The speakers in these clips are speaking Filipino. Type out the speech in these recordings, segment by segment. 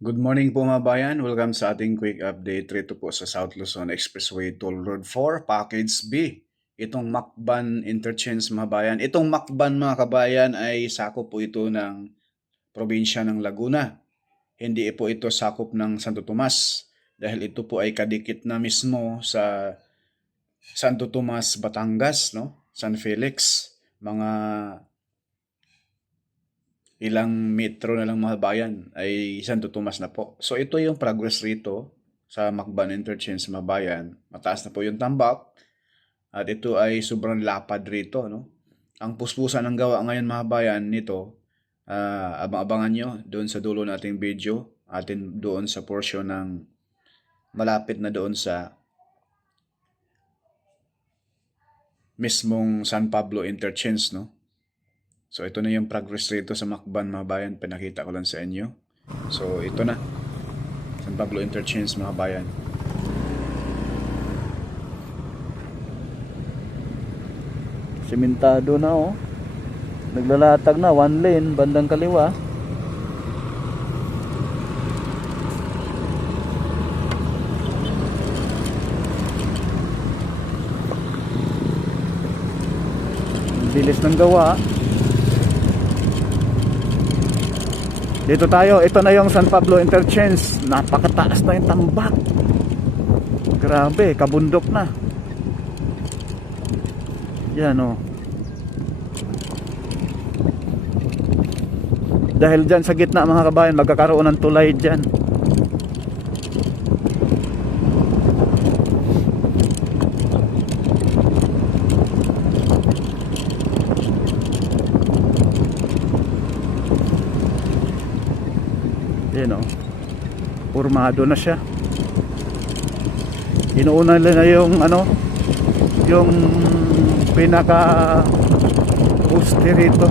Good morning po mga bayan. Welcome sa ating quick update rito po sa South Luzon Expressway Toll Road 4, Package B. Itong Macban Interchange mga bayan. Itong Macban mga kabayan ay sakop po ito ng probinsya ng Laguna. Hindi po ito sakop ng Santo Tomas dahil ito po ay kadikit na mismo sa Santo Tomas, Batangas, no? San Felix, mga ilang metro na lang mga bayan ay Santo Tomas na po. So ito yung progress rito sa Macban Interchange mga bayan. Mataas na po yung tambak at ito ay sobrang lapad rito. No? Ang puspusan ng gawa ngayon mga bayan nito, abang-abangan nyo doon sa dulo nating video, atin doon sa portion ng malapit na doon sa mismong San Pablo Interchange, no? So ito na yung progress rito sa Macban mga bayan, pinakita ko lang sa inyo. So ito na, San Pablo Interchange mga bayan. Simentado na oh. Naglalatag na, one lane, bandang kaliwa. Bilis ng gawa. Dito tayo, ito na yung San Pablo Interchange. Napakataas na yung tambak. Grabe, kabundok na. Yan oh. Dahil dyan sa gitna mga kabayan, magkakaroon ng tulay dyan. Yan o, formado na siya. Inuuna nila yung ano, yung pinaka poste rito.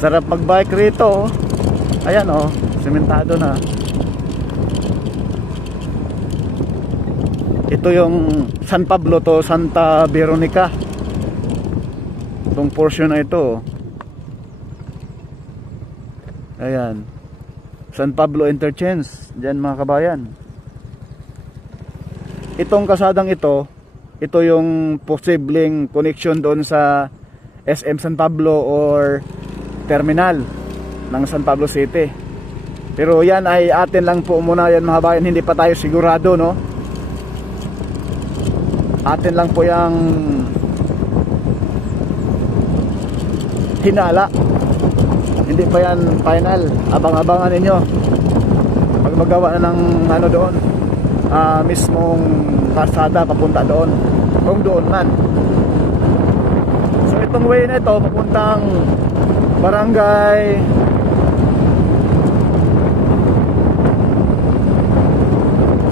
Sarap mag-bike rito. Ayan oh, sementado na. Ito yung San Pablo to Santa Veronica. Itong portion na ito. Ayan. San Pablo Interchange. Diyan mga kabayan. Itong kasadang ito yung posibleng connection doon sa SM San Pablo or terminal ng San Pablo City. Pero yan ay atin lang po muna yan mga bayan, hindi pa tayo sigurado, no? Atin lang po yung hinala, hindi pa yan final. Abang-abangan ninyo pag magawa na ng ano doon, mismong kalsada papunta doon, kung doon man. So itong way na ito papuntang Barangay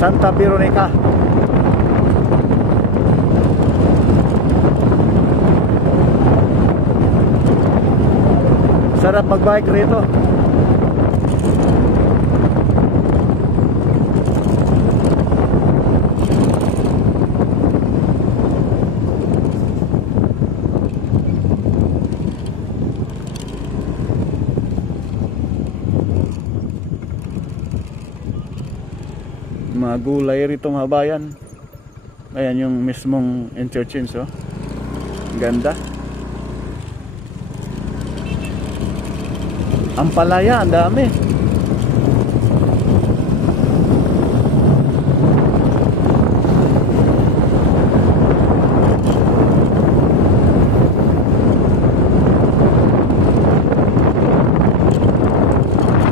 Santa Veronica. Sarap mag-bike rito. Mga gulay rito mga bayan. Ayan yung mismong interchange oh. Ganda. Ang palaya, ang dami.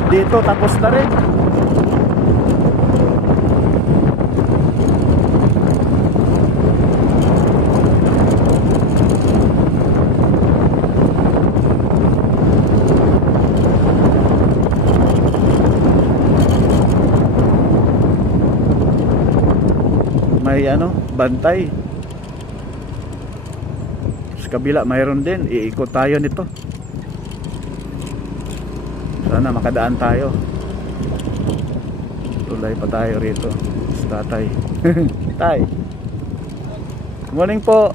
Dito tapos na rin. may ano, bantay. Sa kabila mayroon din, iikot tayo nito. Sana makadaan tayo. Tulay pa tayo rito sa tatay. Tay, good morning po.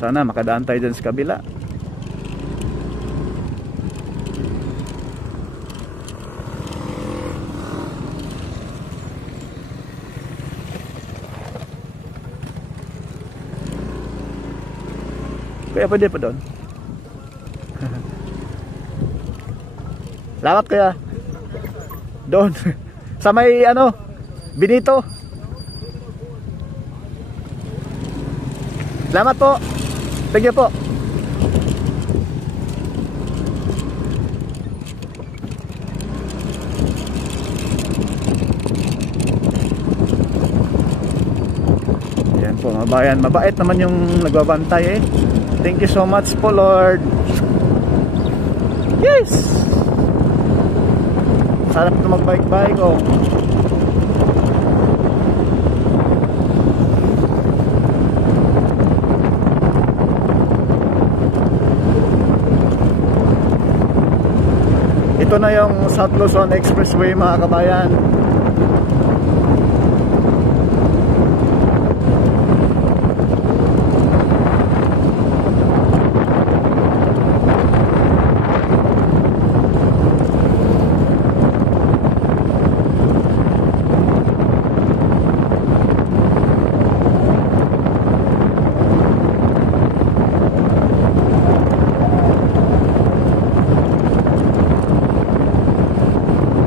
Sana makadaan tayo dyan sa kabila. Kaya pwede pa doon. Salamat kaya. Doon. Sa may ano, Benito. Salamat po. Thank you po. Ayan po mga bayan. Mabait naman yung nagbabantay eh. Thank you so much po Lord. Yes. Sarap na magbike-bike oh. Ito na yung South Luzon Expressway mga kabayan.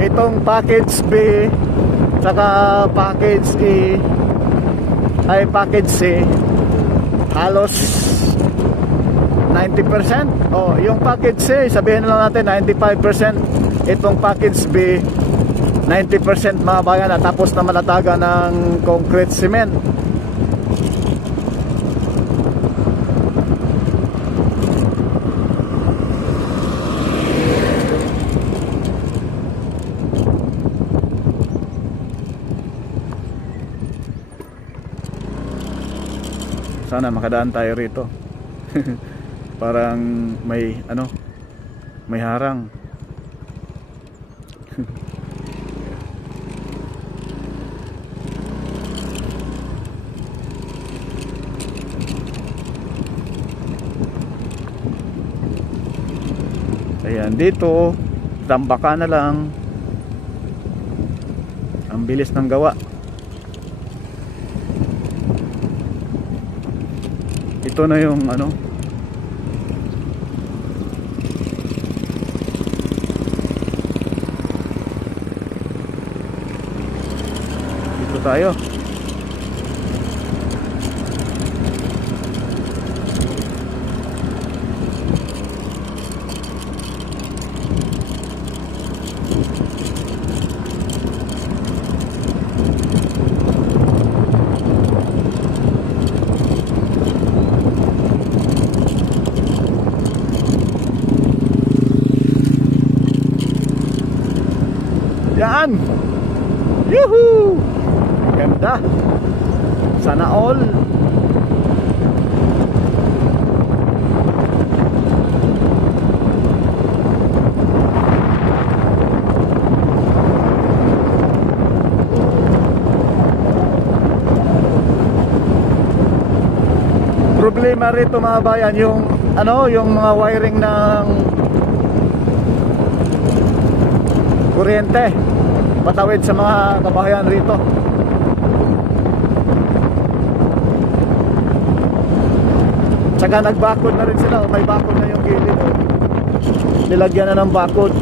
Itong package B saka package E ay package C halos 90%. Oh, yung package C sabihin na lang natin 95%. Itong package B 90% mga bayan at tapos na malataga ng concrete cement. Sana makadaan tayo rito. Parang may ano, may harang. Ayan, dito tambaka na lang. Ang bilis ng gawa. Ito na yung ano, dito tayo. Yan. Yuhu! Ganda. Sana all. Problema rito mga bayan yung ano, yung mga wiring ng kuryente patawid sa mga kabahayan rito. Tsaka nagbakod na rin sila, may bakod na yung gilid, nilagyan na ng bakod.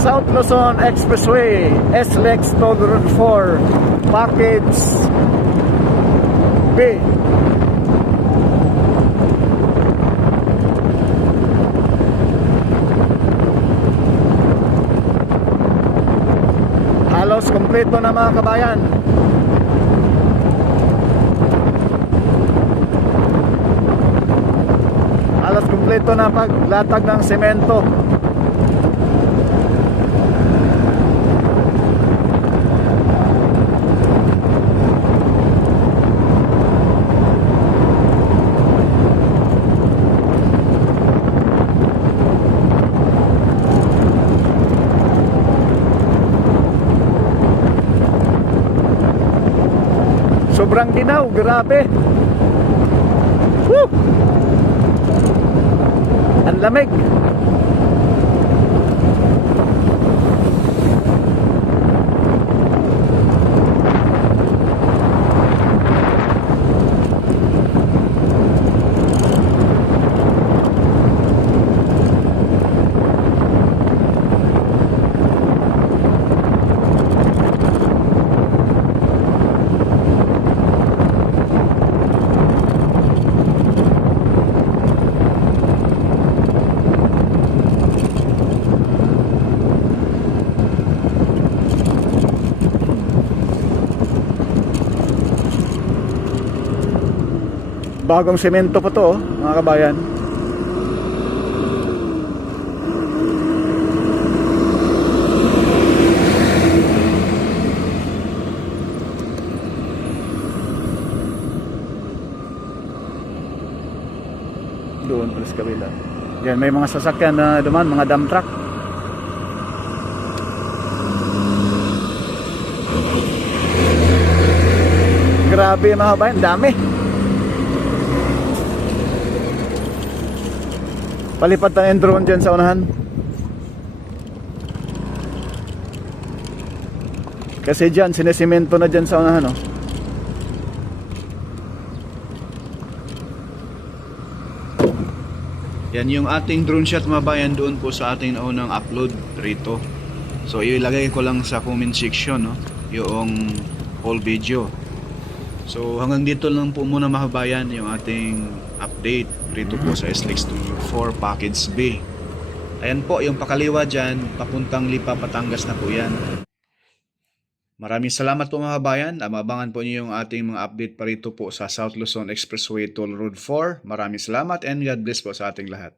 South Luzon Expressway, SLEX Toll Road 4, package B. Halos kompleto na mga kabayan. Halos kompleto na paglatag ng semento. Sobrang ginaw, grabe. Woo! Ang lamig. Bagong semento pa to, mga kabayan. Doon pala sa kabila. Diyan may mga sasakyan na duman, mga dump truck. Grabe mga kabayan, dami. Palipad tayo yung drone dyan sa unahan. Kasi dyan, sinesimento na dyan sa unahan, oh. Yan yung ating drone shot mga bayan doon po sa ating naunang upload rito. So ilagay ko lang sa comment section, no, yung whole video. So hanggang dito lang po muna mga bayan yung ating update rito po sa SLEX 204 Package B. Ayan po yung pakaliwa dyan, papuntang Lipa, Batangas na po yan. Maraming salamat po mga bayan. Amabangan po niyo yung ating mga update pa rito po sa South Luzon Expressway Toll Road 4. Maraming salamat and God bless po sa ating lahat.